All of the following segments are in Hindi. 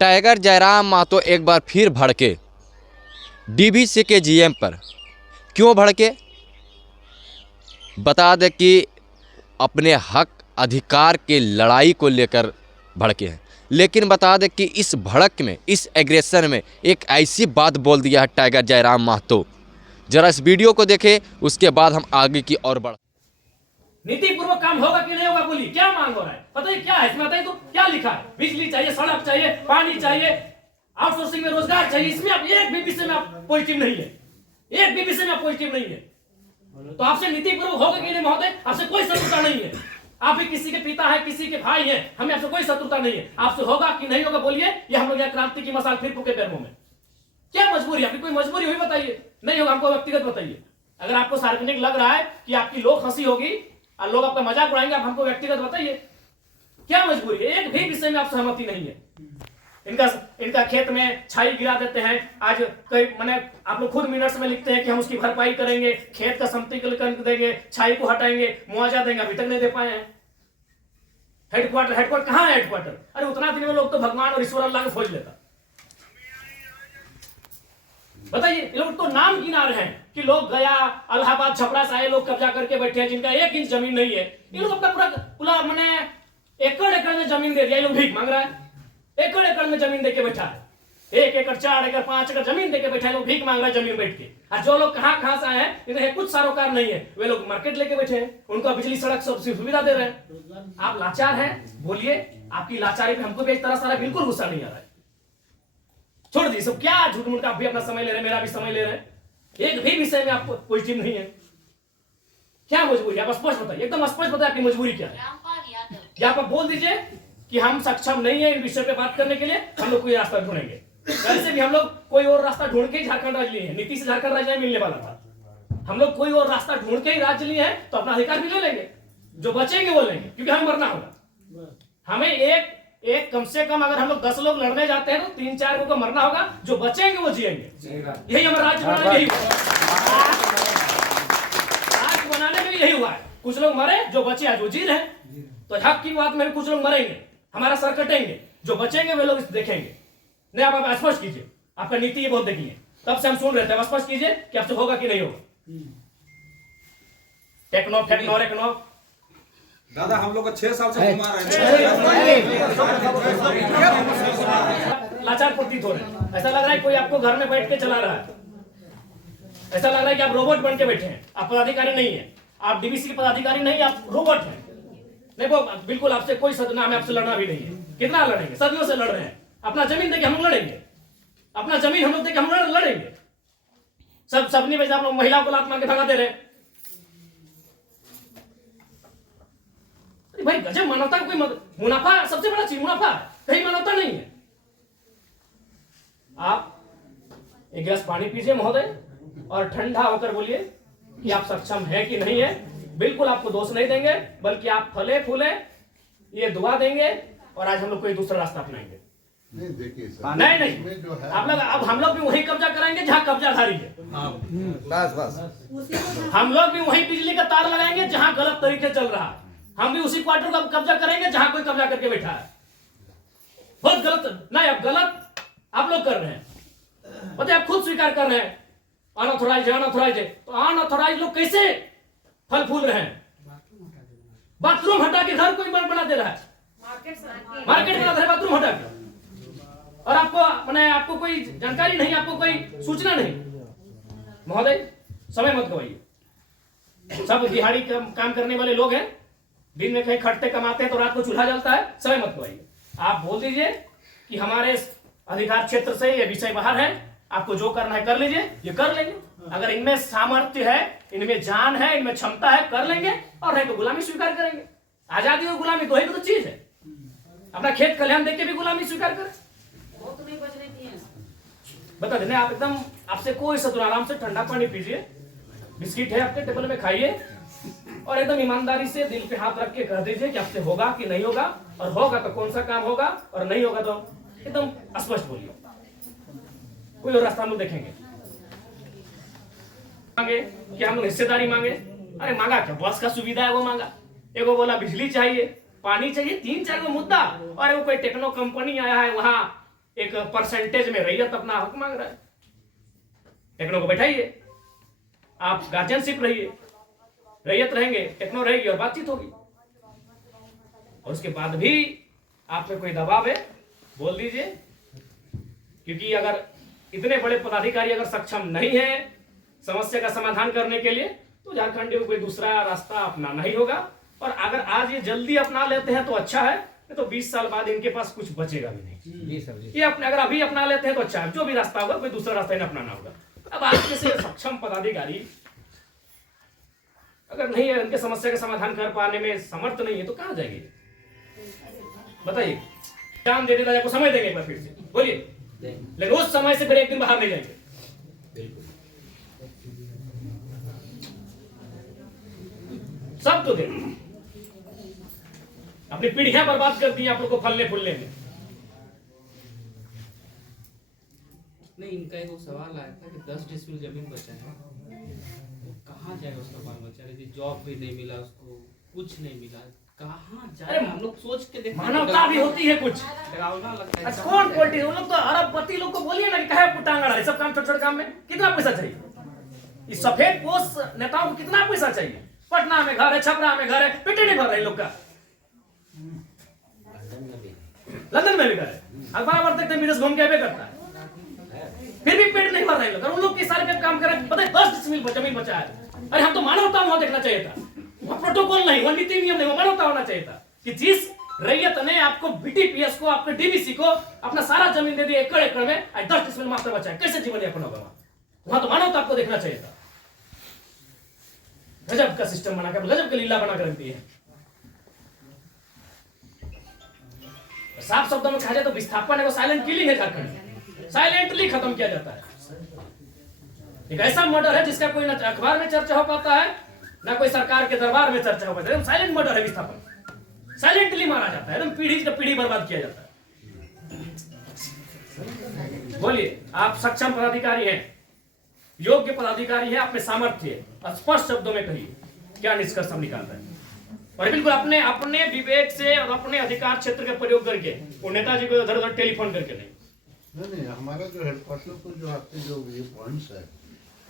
टाइगर जयराम महतो एक बार फिर भड़के डीवीसी के जीएम पर। क्यों भड़के? बता दें कि अपने हक अधिकार के लड़ाई को लेकर भड़के हैं। लेकिन बता दें कि इस भड़क में, इस एग्रेशन में एक ऐसी बात बोल दिया है टाइगर जयराम महतो। जरा इस वीडियो को देखें, उसके बाद हम आगे की और बढ़। नीतिपूर्वक काम होगा कि नहीं होगा बोलिए, क्या मांग हो रहा है? पता है क्या है इसमें? बताइए तो क्या लिखा है? बिजली चाहिए, सड़क चाहिए, पानी चाहिए, आउटसोर्सिंग में रोजगार चाहिए। इसमें आप एक भी विषय में आप पॉजिटिव नहीं है, एक भी विषय में आप पॉजिटिव नहीं है। तो आपसे नीतिपूर्वक होगा कि नहीं महोदय? आपसे कोई शत्रुता नहीं है। आप भी किसी के पिता है, किसी के भाई हैं, हमें आपसे कोई शत्रुता नहीं है। आपसे होगा कि नहीं होगा बोलिए, ये हम लोग यहाँ क्रांति की मसाल फिर फूके पैरों में। क्या मजबूरी? आपकी कोई मजबूरी हुई बताइए? नहीं होगा, हमको व्यक्तिगत बताइए। अगर आपको सार्वजनिक लग रहा है कि आपकी लोग हंसी होगी और लोग आपका मजाक उड़ाएंगे, आप हमको व्यक्तिगत बताइए क्या मजबूरी है? एक भी विषय में आप सहमति नहीं है। इनका खेत में छाई गिरा देते हैं। आज कई मैंने आप लोग खुद मिनट्स में लिखते हैं कि हम उसकी भरपाई करेंगे, खेत का समतलीकरण कर देंगे, छाई को हटाएंगे, मुआवजा देंगे, अभी तक नहीं दे पाए हैं। हेडक्वार्टर कहाँ है हेडक्वार्टर? अरे उतना दिन में लोग तो भगवान और ईश्वर अल्लाह को खोज लेता। बताइए, ये लोग तो नाम गिना रहे हैं कि लोग गया इलाहाबाद छपरा से आए लोग कब्जा करके बैठे हैं जिनका 1 इंच जमीन नहीं है। ये लोग अपना पूरा मैंने एकड़ में जमीन दे दिया। ये लोग भीख मांग रहा है, एकड़ में जमीन देके बैठा है। 1 एकड़ 4 एकड़ 5 एकड़ जमीन देके बैठा है, लोग भीख मांग रहा है जमीन बैठ के। और जो लोग कहां से आए हैं, इन्हें कुछ सारोकार नहीं है, वे लोग मार्केट लेके बैठे हैं, उनको बिजली सड़क सब सुविधा दे रहे हैं। आप लाचार हैं, बोलिए आपकी लाचारी पे हमको भी एक तरह सारा बिल्कुल गुस्सा नहीं आ रहा है। छोड़ दी सब, क्या झूठ मूठ का आप भी अपना समय ले रहे हैं, मेरा भी समय ले रहे हैं। एक भी विषय में आपको पॉजिटिव नहीं है। क्या मजबूरी? आप स्पष्ट बताइए, एकदम स्पष्ट बताइए आपकी मजबूरी क्या है। या आप बोल दीजिए कि हम सक्षम नहीं है इन विषय पे बात करने के लिए, हम लोग कोई रास्ता ढूंढेंगे। वैसे भी हम लोग कोई और रास्ता ढूंढ के ही झारखंड राज्य लिए हैं। नीति से झारखंड राज्य मिलने वाला था। हम लोग कोई और रास्ता ढूंढ के ही राज्य लिए हैं, तो अपना अधिकार भी ले लेंगे। जो बचेंगे वो लेंगे, क्योंकि हमें मरना होगा। हमें एक कम से कम अगर हम लोग 10 लोग लड़ने जाते हैं तो 3-4 को मरना होगा। जो बचेंगे वो जिएंगे। यही हमारा राज्य बनाने में राज्य बनाने में यही हुआ है। कुछ लोग मरे, जो बचे आज वो जी रहे हैं। तो हक की बात में कुछ लोग मरेंगे, हमारा सर कटेंगे, जो बचेंगे वे लोग देखेंगे। नहीं, आप स्पष्ट कीजिए, आपका नीति ये बहुत देखिए, तब से हम सुन रहे थे। आप स्पष्ट कीजिए कि आपसे होगा कि नहीं होगा। टेक्नो दादा हम लोग 6 साल से घुमा रहे हैं। लाचार प्रतीत हो रहे हैं। ऐसा लग रहा है कोई आपको घर में बैठ के चला रहा है। ऐसा लग रहा है कि आप रोबोट बन के बैठे हैं। आप पदाधिकारी नहीं है, आप डीवीसी के पदाधिकारी नहीं, आप रोबोट हैं। देखो बिल्कुल आपसे कोई सदना, हमें आपसे लड़ना भी नहीं है। कितना लड़ेंगे? सदियों से लड़ रहे हैं। अपना जमीन देके हम लोग लड़ेंगे, अपना जमीन हम लोग देके हम लोग लड़ेंगे। सबने वजह आप लोग महिलाओं को लात मार के भगा दे रहे हैं। भाई गजब, मानवता का कोई मुनाफा सबसे बड़ा चीज मुनाफा है, कहीं मानवता नहीं है। आप एक गिलास पानी पीजिए महोदय और ठंडा होकर बोलिए कि आप सक्षम हैं कि नहीं है। बिल्कुल आपको दोष नहीं देंगे, बल्कि आप फले फूले ये दुआ देंगे और आज हम लोग कोई दूसरा रास्ता अपनाएंगे। नहीं देखिए सर, नहीं जो है आप लोग, अब हम लोग भी वही कब्जा कराएंगे जहां कब्जाधारी है। बस हम लोग भी वही बिजली का तार लगाएंगे जहां गलत तरीके चल रहा है। हम भी उसी क्वार्टर का कब्जा करेंगे जहां कोई कब्जा करके बैठा है। बहुत गलत, नहीं अब गलत आप लोग कर रहे हैं। पता है, आप खुद स्वीकार कर रहे हैं अनऑथोराइज है। तो अनऑथोराइज लोग कैसे फल फूल रहे हैं? बाथरूम हटा के घर कोई बना दे रहा है, मार्केट बना दे रहा है बाथरूम हटा के, और आपको कोई जानकारी नहीं, आपको कोई सूचना नहीं। महोदय समय मत गवाइए। सब दिहाड़ी काम करने वाले लोग हैं, दिन में कहीं खटते कमाते हैं तो रात को चूल्हा जलता है। समय मत गवाइए। आप बोल दीजिए कि हमारे अधिकार क्षेत्र से ये विषय बाहर है, आपको जो करना है कर लीजिए, ये कर लेंगे। अगर इनमें सामर्थ्य है, इनमें जान है, इनमें क्षमता है, कर लेंगे, और नहीं तो गुलामी स्वीकार करेंगे। आजादी और गुलामी दो ही तो चीज है। अपना खेत खलिहान देख के भी गुलामी स्वीकार करें, बता देने। आप एकदम, आपसे कोई शत्रु, आराम से ठंडा पानी पीजिए, बिस्किट है आपके टेबल में खाइए, और एकदम ईमानदारी से दिल पे हाथ रख के कह दीजिए कि आपसे होगा कि नहीं होगा, और होगा तो कौन सा काम होगा, और नहीं होगा तो एकदम स्पष्ट बोलिए। कोई और रास्ता हम लोग देखेंगे। मांगे कि हम लोग हिस्सेदारी मांगे, अरे मांगा क्या? बस का सुविधा है वो मांगा। एगो बोला बिजली चाहिए, पानी चाहिए, 3-4 मुद्दा। और वो कोई टेक्नो कंपनी आया है, वहां एक परसेंटेज में रैयत अपना हक मांग रहा है। टेक्नो को बैठाइए, आप गार्जियनशिप रहिए, रैयत रहेंगे, टेक्नो रहेगी और बातचीत होगी। और उसके बाद भी आप पे कोई दबाव है, बोल दीजिए, क्योंकि अगर इतने बड़े पदाधिकारी अगर सक्षम नहीं है समस्या का समाधान करने के लिए, तो झारखंडियों को कोई दूसरा रास्ता अपनाना ही होगा। और अगर आज ये जल्दी अपना लेते हैं तो अच्छा है, नहीं तो 20 साल बाद इनके पास कुछ बचेगा भी नहीं। ये अपने अगर अभी अपना लेते हैं तो अच्छा है, जो भी रास्ता होगा कोई दूसरा रास्ता इन्हें अपनाना होगा। अब आज जैसे सक्षम पदाधिकारी अगर नहीं है, उनके समस्या का समाधान कर पाने में समर्थ नहीं है, तो कहां जाएंगे बताइए? जान दे देता, आपको समय देंगे एक बार फिर से, बोलिए, लेकिन उस समय से फिर एक दिन बाहर नहीं जाएंगे। सब तो देंगे, अपनी पीढ़ियां बर्बाद कर दी आप लोग को फलने फूलने में। नहीं, इनका एक सवाल आया था कि 10 डिसमिल जमीन बचा है, वो कहाँ जाएगा उसका बाल बच्चा? यदि जॉब भी नहीं मिला उसको, कुछ नहीं मिला, कहाँ जाए? हम लोग सोच के देखते, मानवता भी होती है कुछ। डरावना लगता है। कौन पॉलिटिक्स, उन लोग तो अरबपति लोग को बोलिए ना कि कहे पुटांगड़ा है, सब काम छोटे छोटे काम में कितना पैसा चाहिए? इस सफेद पोष नेताओं को कितना पैसा चाहिए? पटना में घर है, छपरा में घर है, पेटे नहीं भर रहे लोग का। लंदन में भी घर है, अखबार पढ़ते थे, विदेश घूम के भी करता है, फिर भी पेट नहीं भर रहे लोग। और उन लोग के सारे पे काम कर रहे, पता है 10 डिसमिल जमीन बचा है। अरे हम तो मानवता वहां देखना चाहिए था, वहां प्रोटोकॉल नहीं, वहां नीति नियम नहीं, वहां मानवता होना चाहिए था कि जिस रैयत ने आपको बीटीपीएस को, आपके डीवीसी को अपना सारा जमीन दे दी एकड़ एकड़ में, 10 डिसमिल मात्र बचा है, कैसे जीवन यापन होगा वहां? वहां तो मानवता आपको देखना चाहिए था। गजब का सिस्टम बना कर, गजब का लीला बना कर रखती है। साफ शब्दों में कहा जाए तो विस्थापन है, वो साइलेंट किलिंग है झारखंड, साइलेंटली खत्म किया जाता है। एक ऐसा मर्डर है जिसका कोई ना अखबार में चर्चा हो पाता है, ना कोई सरकार के दरबार में चर्चा हो पाता है। साइलेंट मर्डर है विस्थापन, साइलेंटली मारा जाता है, एकदम पीढ़ी से पीढ़ी बर्बाद किया जाता है। बोलिए, आप सक्षम पदाधिकारी हैं, योग्य पदाधिकारी हैं, आप में सामर्थ्य है, स्पष्ट शब्दों में कहिए क्या निष्कर्ष हम निकाल रहे हैं। और बिल्कुल अपने अपने विवेक से और अपने अधिकार क्षेत्र का प्रयोग करके, वो नेताजी को इधर उधर टेलीफोन करके नहीं। हमारा जो हेडक्वार्टर को जो आपके जो ये पॉइंट्स है,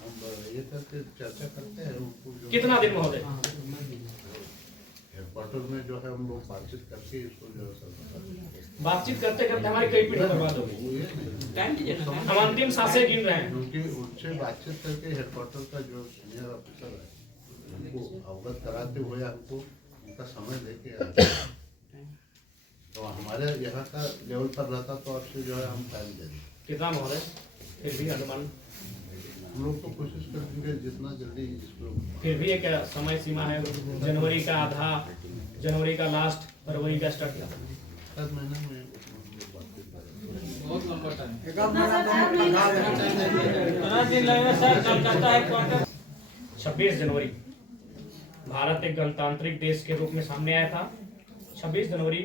हम ये करके चर्चा करते हैं उनको जो कितना दिन महोदय हेडक्वार्टर में जो है हम लोग बातचीत करके इसको जो है सब बातचीत करते करते हमारी कई पीढ़ी बर्बाद हो गई, हम अंतिम सांसें गिन रहे हैं। क्योंकि उनसे बातचीत करके हेडक्वार्टर का जो सीनियर ऑफिसर है उनको अवगत कराते हुए हमको उनका समय लेके आते हैं, तो हमारे यहाँ का लेवल पर रहता तो आपसे जो है हम टाइम दे दें। कितना महोदय फिर भी अनुमान? हम लोग तो कोशिश करेंगे जितना जल्दी इसको, फिर भी एक समय सीमा है, जनवरी का आधा, जनवरी का लास्ट, फरवरी का स्टार्ट, 7 महीने में हम लोग बातचीत करेंगे। बहुत लंबा टाइम। 26 जनवरी भारत एक गणतांत्रिक देश के रूप में सामने आया था। 26 जनवरी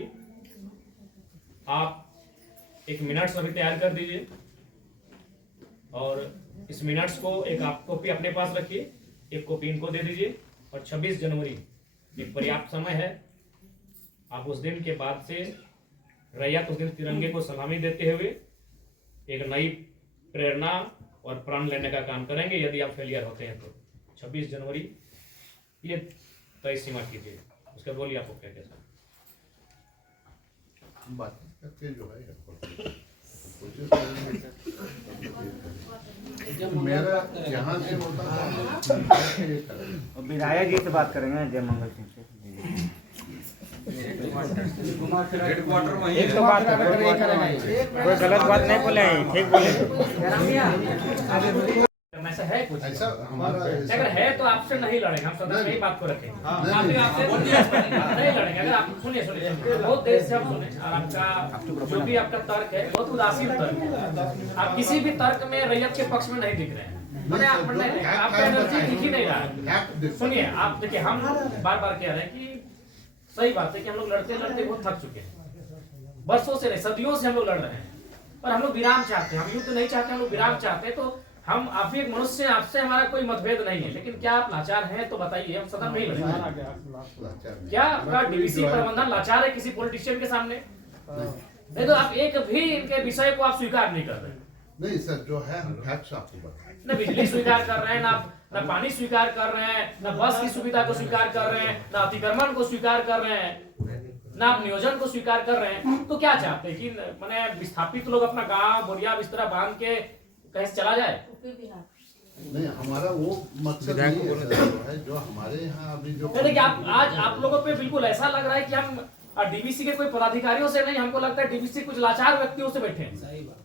आप एक मिनट्स अभी तैयार कर दीजिए और इस मिनट्स को एक आप कॉपी अपने पास रखिए, एक कॉपी इनको दे दीजिए। और 26 जनवरी एक पर्याप्त समय है, आप उस दिन के बाद से रैयत उस दिन तिरंगे को सलामी देते हुए एक नई प्रेरणा और प्रण लेने का काम करेंगे। यदि आप फेलियर होते हैं तो 26 जनवरी ये तय सीमा कीजिए। उसके बोलिए आपको क्या कैसा हम बातचीत करके जो है कोशिश करेंगे। मेरा यहाँ से होता था विधायक जी से बात करेंगे, जय मंगल सिंह से। हेडक्वार्टर वहीं एक है। तो बात कोई गलत बात नहीं बोले, ठीक बोले। ऐसा है कुछ? ऐसा हमारा अगर है तो आपसे नहीं लड़ेंगे, हम सदन में ही बात को रखेंगे। आपसे नहीं लड़ेंगे। अगर आप सुनिए बहुत देर से हम सुने और आपका जो भी आपका तर्क है बहुत उदासीन तर्क है। आप किसी भी तर्क में रैयत के पक्ष में नहीं दिख रहे हैं, मैंने आपका एनर्जी दिख ही नहीं रहा। सुनिए, आप देखिए, हम बार बार कह रहे हैं कि सही बात है कि हम लोग लड़ते लड़ते बहुत थक चुके हैं, बरसों से नहीं सदियों से हम लोग लड़ रहे हैं। और हम लोग विराम चाहते हैं, हम युद्ध नहीं चाहते, हम लोग विराम चाहते हैं। तो हम आप भी एक मनुष्य हैं, आपसे हमारा कोई मतभेद नहीं है, लेकिन क्या आप लाचार हैं तो बताइए, हम सदन में ही लड़ेंगे। क्या आपका डीवीसी प्रबंधन लाचार है किसी पॉलिटिशियन के सामने? नहीं तो आप एक भी इनके विषय को आप स्वीकार नहीं कर रहे हैं। नहीं सर, जो है हम फैक्ट्स आपको बताएं। न बिजली स्वीकार कर रहे हैं, ना पानी स्वीकार कर रहे हैं, ना बस की सुविधा को स्वीकार कर रहे हैं, ना अतिक्रमण को स्वीकार कर रहे हैं, ना आप नियोजन को स्वीकार कर रहे हैं। तो क्या चाहते हैं कि मैंने विस्थापित लोग अपना गांव बोरिया बिस्तरा बांध के कहीं से चला जाए? नहीं, हमारा वो मकसद नहीं है सर, जो है जो हमारे यहाँ अभी जो देखिए आज आप लोगों पे बिल्कुल ऐसा लग रहा है कि हम डीवीसी के कोई पदाधिकारियों से नहीं, हमको लगता है डीवीसी कुछ लाचार व्यक्तियों से बैठे हैं।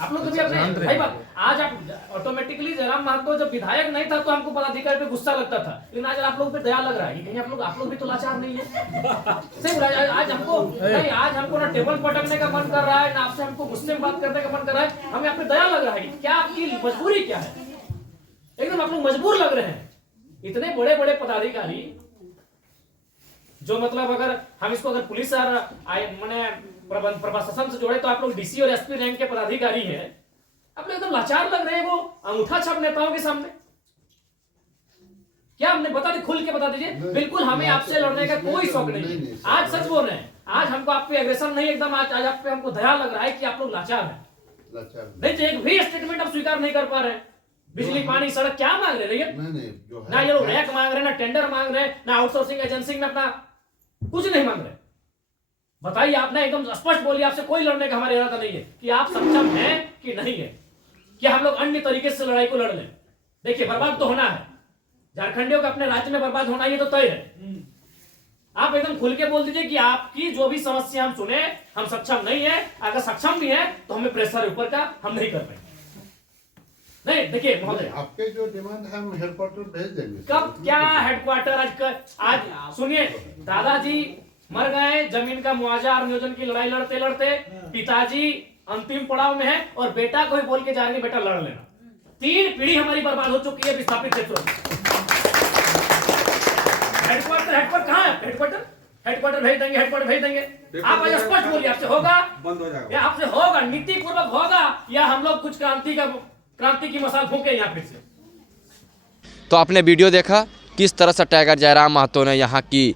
आप लोग भी अपने भाई बात, आज आप ऑटोमेटिकली जयराम महतो जब विधायक नहीं था तो हमको पदाधिकारी पे गुस्सा लगता था, लेकिन आज आप लोग पे दया लग रहा है कि कहीं आप लोग भी तो लाचार नहीं है। सही आज हमको नहीं, आज हमको ना टेबल पटकने का मन कर रहा है, ना आपसे हमको गुस्से में बात करने का मन कर रहा है। हमें आप पे दया लग रहा है कि क्या आपकी मजबूरी क्या है। एकदम आप लोग मजबूर लग रहे हैं। इतने बड़े बड़े पदाधिकारी जो मतलब अगर हम इसको अगर पुलिस और मैंने प्रशासन से जोड़े तो आप लोग डीसी और एसपी रैंक के पदाधिकारी हैं, आप लोग एकदम लाचार लग रहे हैं वो अंगूठा छाप नेताओं के सामने। क्या हमने बता दी, खुल के बता दीजिए। बिल्कुल हमें आपसे लड़ने का कोई शौक नहीं। आज सच बोल रहे हैं, आज हमको आप पे एग्रेशन नहीं, एकदम आज आप पे हमको दया लग रहा है कि आप लोग लाचार हैं। नहीं तो एक भी स्टेटमेंट आप स्वीकार नहीं कर पा रहे हैं। बिजली पानी सड़क क्या मांग रहे हैं? ना ये लोग रैक मांग रहे हैं, ना टेंडर मांग रहे हैं, ना आउटसोर्सिंग एजेंसी में अपना कुछ नहीं मांग रहे। बताइए, आपने एकदम स्पष्ट बोलिए, आपसे कोई लड़ने का हमारा इरादा नहीं है कि आप सक्षम हैं कि नहीं है, कि हम लोग अन्य तरीके से लड़ाई को लड़ लें। देखिए बर्बाद तो होना है, झारखंडियों का अपने राज्य में बर्बाद होना ये तो तय है। आप एकदम खुल के बोल दीजिए कि आपकी जो भी समस्या हम सुने, हम सक्षम नहीं है। अगर सक्षम भी है तो हमें प्रेशर ऊपर का हम नहीं कर पाएंगे। नहीं देखिए महोदय, आपके जो डिमांड है हम हेडक्वार्टर भेज देंगे। कब क्या हेडक्वार्टर? आज सुनिए, दादाजी मर गए, जमीन का मुआवजा और नियोजन की लड़ाई लड़ते लड़ते पिताजी अंतिम पड़ाव में है और बेटा को ही बोल के जा रहे हैं बेटा लड़ लेना। 3 पीढ़ी हमारी बर्बाद हो चुकी है विस्थापित क्षेत्रों में। हेडक्वार्टर कहाँ है? हेडक्वार्टर भेज देंगे, हेडक्वार्टर भेज देंगे। आप आज स्पष्ट बोलिए, आपसे होगा बंद हो जाएगा, या आपसे होगा नीति पूर्वक होगा, या हम लोग कुछ क्रांति की मसाल फूंके यहाँ फिर से। तो आपने वीडियो देखा किस तरह से टाइगर जयराम महतो ने यहाँ की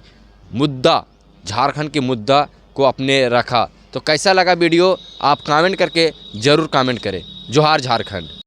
मुद्दा, झारखंड के मुद्दा को अपने रखा। तो कैसा लगा वीडियो, आप कमेंट करके ज़रूर कमेंट करें। जोहार झारखंड।